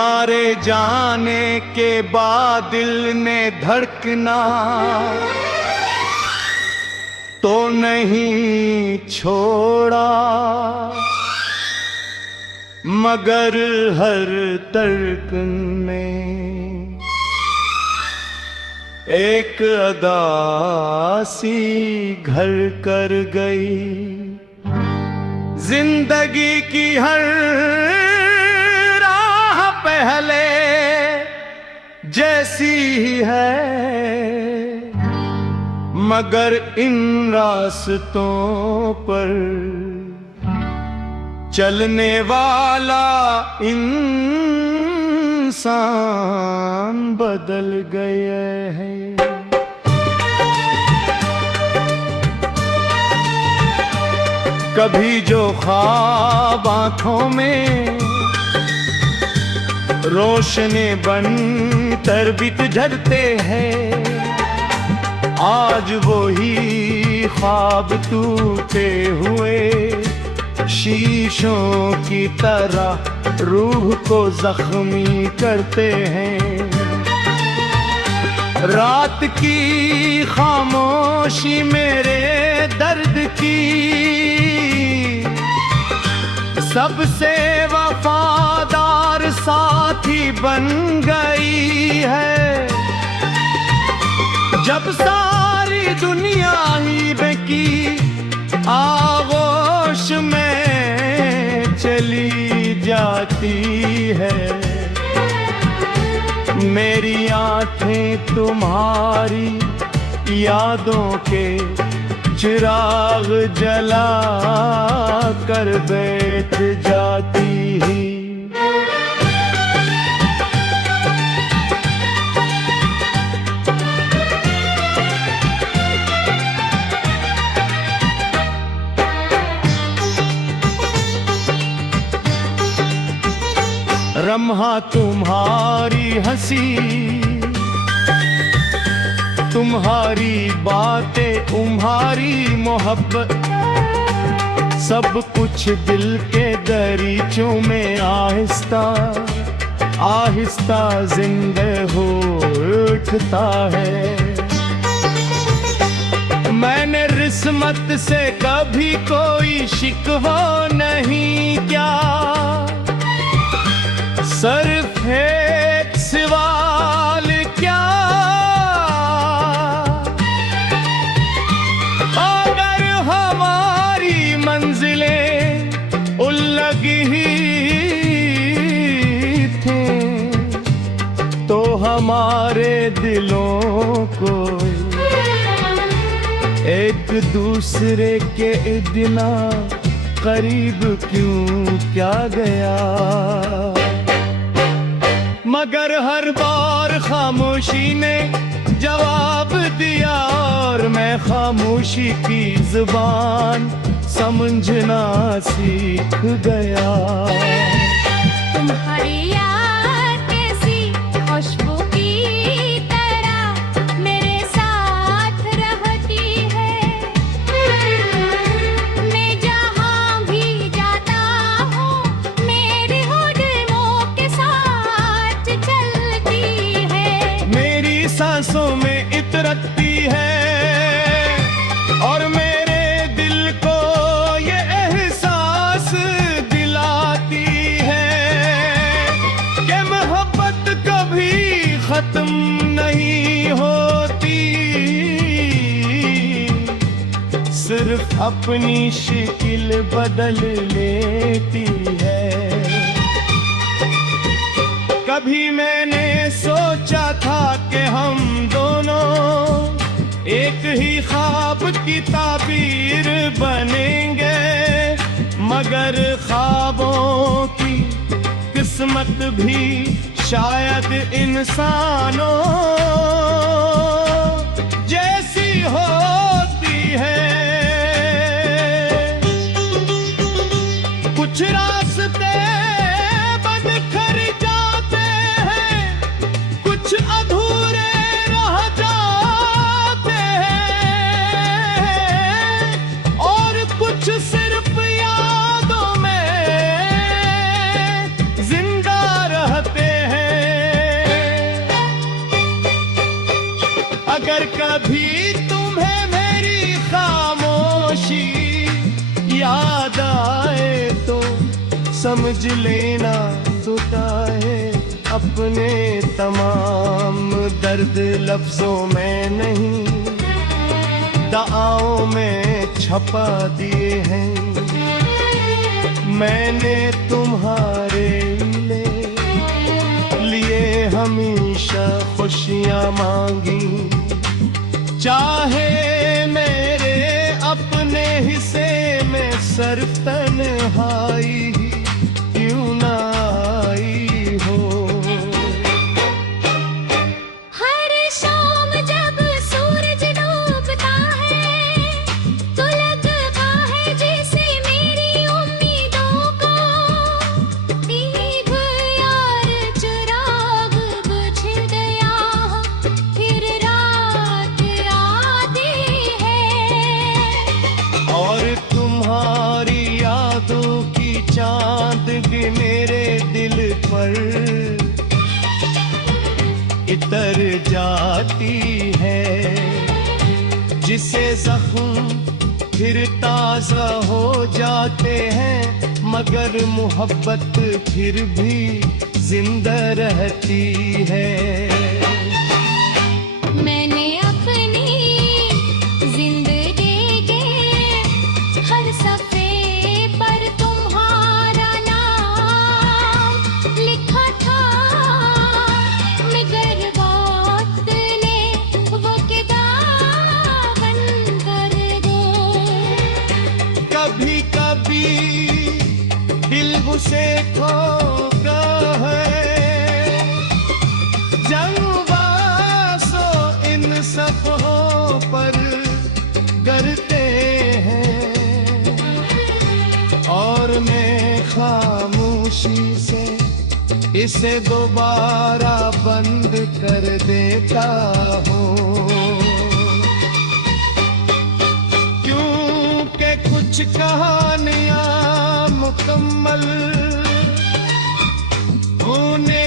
तुम्हारे जाने के बाद दिल ने धड़कना तो नहीं छोड़ा, मगर हर धड़कन में एक अदासी घर कर गई। जिंदगी की हर राह पहले जैसी ही है, मगर इन रास्तों पर चलने वाला इंसान बदल गए हैं। कभी जो ख्वाब आंखों में रोशनी बन कर बित झरते हैं, आज वो ही ख्वाब टूटे हुए शीशों की तरह रूह को जख्मी करते हैं। रात की खामोशी मेरे दर्द की सबसे वफादार साथी बन गई है। जब सारी दुनिया ही बेकी आगोश में चली जाती है, मेरी आंखें तुम्हारी यादों के चिराग जला कर बैठ जाती है। रम्हा तुम्हारी हंसी, तुम्हारी बातें, तुम्हारी मोहब्बत, सब कुछ दिल के दरीचों में आहिस्ता आहिस्ता जिंदे हो उठता है। मैंने रिस्मत से कभी कोई शिकवा नहीं किया, सिर्फ एक सवाल क्या, अगर हमारी मंजिलें उलग ही थे तो हमारे दिलों को एक दूसरे के इतना करीब क्यों क्या गया। मगर हर बार खामोशी ने जवाब दिया और मैं खामोशी की जुबान समझना सीख गया। तुम्हारी याद कैसी खुशबू की तरह मेरे साथ रहती है, मैं जहाँ भी जाता हूँ मेरी हुक्मों के साथ चलती है। मेरी सांसों में इतरती है और मेरे दिल को ये एहसास दिलाती है कि मोहब्बत कभी खत्म नहीं होती, सिर्फ अपनी शक्ल बदल लेती है। कभी मैंने सोचा था कि हम दोनों एक ही ख्वाब की ताबीर बनेंगे, मगर ख्वाबों की किस्मत भी शायद इंसानों जैसी होती है। कुछ रास्ते बनकर जाते हैं, कुछ अधूरे रह जाते हैं और कुछ सिर्फ यादों में जिंदा रहते समझ लेना तो चाहे अपने तमाम दर्द लफ्जों में नहीं, दाओं में छपा दिए हैं। मैंने तुम्हारे लिए हमेशा खुशियां मांगी, चाहे मेरे अपने हिस्से में सिर्फ तन्हाई ही क्यों ना आई हो। हर शाम जब सूरज डूबता है तो लगता है जैसे मेरी उम्मीदों को दीप यार चिराग बुझ गया, फिर रात आती है। और तुम्हारी यादों की चांदनी मेरे दिल पर इतर जाती है, जिससे जख्म फिर ताजा हो जाते हैं, मगर मोहब्बत फिर भी जिंदा रहती है। मैंने अपनी जिंदगी के हर सफ़े पर तुम्हारा नाम लिखा था, मगर वक्त ने वो किताब बंद कर दी। कभी कभी दिल गुस्से ठोका है, जंगबासो इन सफ़ों पर करते हैं, और मैं खामोशी से इसे दोबारा बंद कर देता हूँ, क्योंकि कुछ कहानियाँ मुकम्मल होने